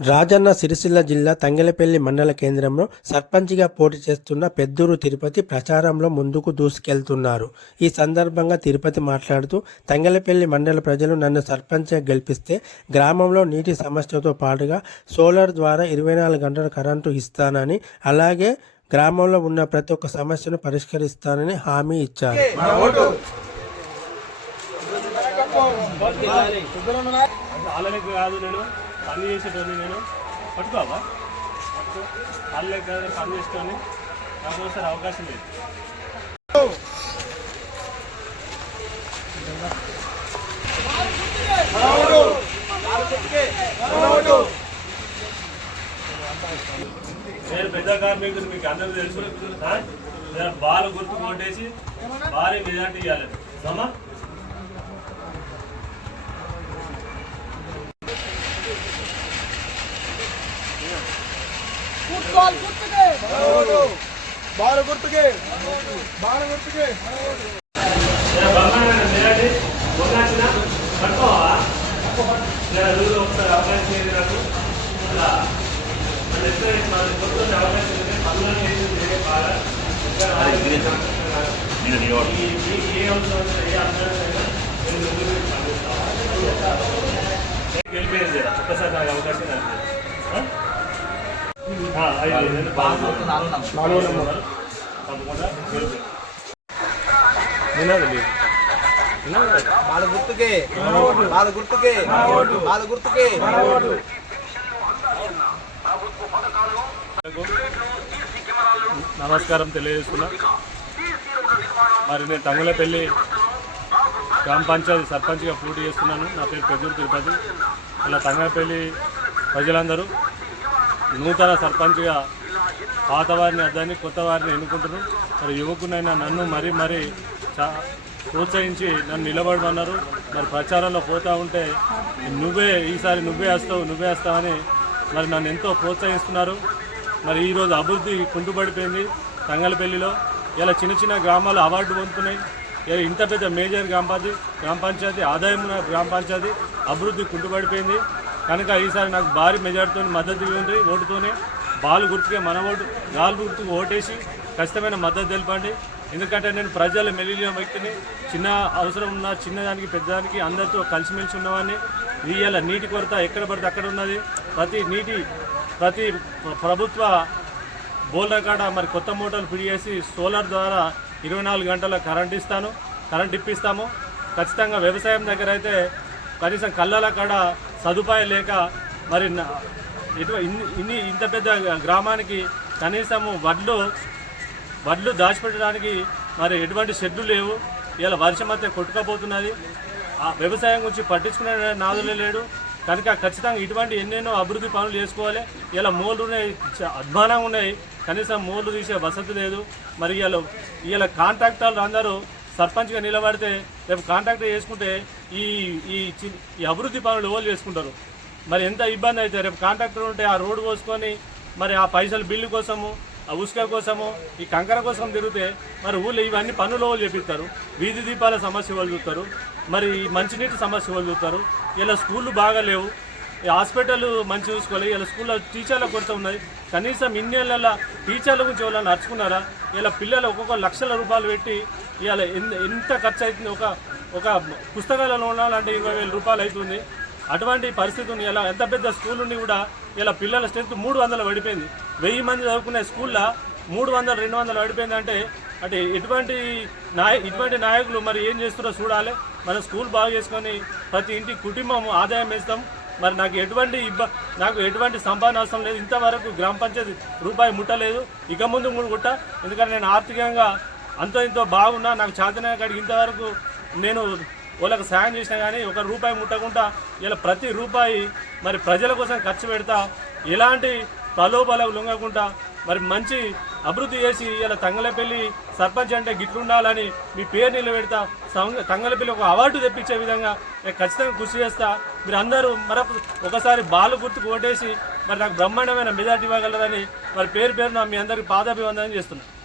రాజన్న సిరిసిల్ల జిల్లా తంగెలపల్లి మండల కేంద్రంలో సర్పంచ్గా పోటీ చేస్తున్న పెద్దూరు తిరుపతి ప్రచారంలో ముందుకు దూసుకెళ్తున్నారు. ఈ సందర్భంగా తిరుపతి మాట్లాడుతూ తంగెలపల్లి మండల ప్రజలు నన్ను సర్పంచ్గా గెలిపిస్తే గ్రామంలో నీటి సమస్యతో పాటుగా సోలార్ ద్వారా ఇరవై నాలుగు గంటల కరెంటు ఇస్తానని అలాగే గ్రామంలో ఉన్న ప్రతి ఒక్క సమస్యను పరిష్కరిస్తానని హామీ ఇచ్చారు. కాదు నేను పని చేసేటోని నేను. పట్టుకోవా? వాళ్ళకి కాదు పని చేసుకొని నాకు ఒకసారి అవకాశం లేదు. నేను పెద్ద కార్మికులు మీకు అందరూ తెలుసు. నేను బాల గుర్తు కొట్టేసి భారీ మెజార్టీ ఇవ్వాలి. అమ్మా. ఫుట్బాల్ గుర్తుకే. బాల్ గుర్తుకే. బాల్ గుర్తుకే. ఒకసారి అవకాశం నాకు ముందు గెలిపేది. ఒక్కసారి నాకు అవకాశం నాలుగో నెంబర్ తప్పకుండా గుర్తుకే వాళ్ళ గుర్తుకే వాళ్ళ గుర్తుకే నమస్కారం తెలియజేస్తున్నా. మరి నేను తంగులపల్లి గ్రామ పంచాయతీ సర్పంచ్గా పోటీ చేస్తున్నాను. నా పేరు పెద్దూరు తిరుపతి. ఇలా తంగలపల్లి ప్రజలందరూ నూతన సర్పంచ్గా పాత వారిని అద్దని కొత్త వారిని ఎన్నుకుంటున్నారు మరి యువకునైనా నన్ను మరీ మరీ చా ప్రోత్సహించి నన్ను నిలబడమన్నారు. మరి ప్రచారంలో పోతూ ఉంటే నువ్వే ఈసారి నువ్వే వేస్తావు నువ్వే వేస్తావని మరి నన్ను ఎంతో ప్రోత్సహిస్తున్నారు. మరి ఈరోజు అభివృద్ధి కుంటుపడిపోయింది తంగలపల్లిలో. ఇలా చిన్న చిన్న గ్రామాలు అవార్డు పొందుతున్నాయి. ఇలా ఇంత పెద్ద మేజర్ గ్రామ పంచాయతీ గ్రామ పంచాయతీ ఆదాయం ఉన్న గ్రామ పంచాయతీ అభివృద్ధి కుంటుపడిపోయింది కనుక ఈసారి నాకు భారీ మెజార్టీతో మద్దతు ఇవ్వండి. ఓటుతోనే బాలు గుర్తుకే మన ఓటు గాల్ గుర్తుకు ఓటేసి ఖచ్చితమైన మద్దతు తెలపండి. ఎందుకంటే నేను ప్రజల మెలిలిన వ్యక్తిని చిన్న అవసరం ఉన్న చిన్నదానికి పెద్దదానికి అందరితో కలిసిమెలిసి ఉన్నవాడిని. ఇవాళ నీటి కొరత ఎక్కడ పడితే అక్కడ ఉన్నది. ప్రతి నీటి ప్రతి ప్రభుత్వ బోల్ర కాడ మరి కొత్త మోటార్లు ఫిట్ చేసి సోలార్ ద్వారా ఇరవై నాలుగు గంటల కరెంట్ ఇస్తాను కరెంట్ ఇప్పిస్తాము. ఖచ్చితంగా వ్యవసాయం దగ్గర అయితే కనీసం కళ్ళల కాడ సదుపాయం లేక మరి ఇటు ఇన్ని ఇంత పెద్ద గ్రామానికి కనీసము వడ్లు వడ్లు దాచిపెట్టడానికి మరి ఎటువంటి షెడ్లు లేవు. ఇలా వర్షం అయితే కొట్టుకపోతున్నది. ఆ వ్యవసాయం గురించి పట్టించుకునే నాదులే లేడు. కనుక ఖచ్చితంగా ఇటువంటి ఎన్నెన్నో అభివృద్ధి పనులు చేసుకోవాలి. ఇలా మోళ్ళు ఉన్నాయి అధ్వానంగా ఉన్నాయి. కనీసం మోళ్ళు తీసే వసతి లేదు. మరి ఇలా ఇలా కాంట్రాక్టర్లు అందరూ సర్పంచ్గా నిలబడితే రేపు కాంట్రాక్ట్ చేసుకుంటే ఈ ఈ చి- ఈ అభివృద్ధి పనులు ఎవరు చేసుకుంటారు? మరి ఎంత ఇబ్బంది అయితే రేపు కాంట్రాక్టర్ ఉంటే ఆ రోడ్డు కోసుకొని మరి ఆ పైసలు బిల్లు కోసము ఆ ఉసుక కోసము ఈ కంకర కోసం తిరిగితే మరి ఊళ్ళో ఇవన్నీ పనులు వాళ్ళు చేపిస్తారు? వీధి దీపాల సమస్య వాళ్ళు చూస్తారు? మరి మంచినీటి సమస్య వాళ్ళు చూస్తారు? ఇలా స్కూళ్ళు బాగా లేవు. ఈ హాస్పిటల్ మంచి చూసుకోవాలి ఇలా స్కూల్లో టీచర్ల కొరత ఉన్నది. కనీసం ఇన్నేళ్ళ టీచర్ల గురించి ఎవరైనా నడుచుకున్నారా? ఇలా పిల్లలు ఒక్కొక్క లక్షల రూపాయలు పెట్టి ఇలా ఎంత ఖర్చు అవుతుంది ఒక ఒక పుస్తకాలలో ఉండాలంటే ఇరవై వేల రూపాయలు అవుతుంది. అటువంటి పరిస్థితి ఉంది ఇలా ఎంత పెద్ద స్కూల్ ఉండి కూడా ఇలా పిల్లల స్ట్రెంత్ మూడు వందలు పడిపోయింది. వెయ్యి మంది చదువుకునే స్కూల్లో మూడు వందలు రెండు వందలు పడిపోయింది అంటే అంటే ఎటువంటి నాయ ఇటువంటి నాయకులు మరి ఏం చేస్తున్నారో చూడాలి. మన స్కూల్ బాగు చేసుకొని ప్రతి ఇంటి కుటుంబం ఆదాయం వేస్తాం మరి నాకు ఎటువంటి ఇబ్బ నాకు ఎటువంటి సంపాదన అవసరం లేదు. ఇంతవరకు గ్రామ పంచాయతీ రూపాయి ముట్టలేదు. ఇక ముందు కూడా ముట్ట ఎందుకంటే నేను ఆర్థికంగా అంతో ఇంతో బాగున్నా. నాకు చేతనే కాడికి ఇంతవరకు నేను వాళ్ళకి సాయం చేసినా కానీ ఒక రూపాయి ముట్టకుండా ఇలా ప్రతి రూపాయి మరి ప్రజల కోసం ఖర్చు పెడతా ఎలాంటి ప్రలోభాలకు లొంగకుండా మరి మంచి అభివృద్ధి చేసి ఇలా తంగలపల్లి సర్పంచ్ అంటే గిట్లుండాలని మీ పేరు నిలబెడతా తంగలపల్లి ఒక అవార్డు తెప్పించే విధంగా నేను ఖచ్చితంగా కృషి చేస్తా. మీరు అందరూ మరొక ఒకసారి బాలు గుర్తుకు ఓటేసి మరి నాకు బ్రహ్మాండమైన మెజార్టీ ఇవ్వగలరని మరి పేరు పేరున మీ అందరికి పాదాభివందనం చేస్తున్నాను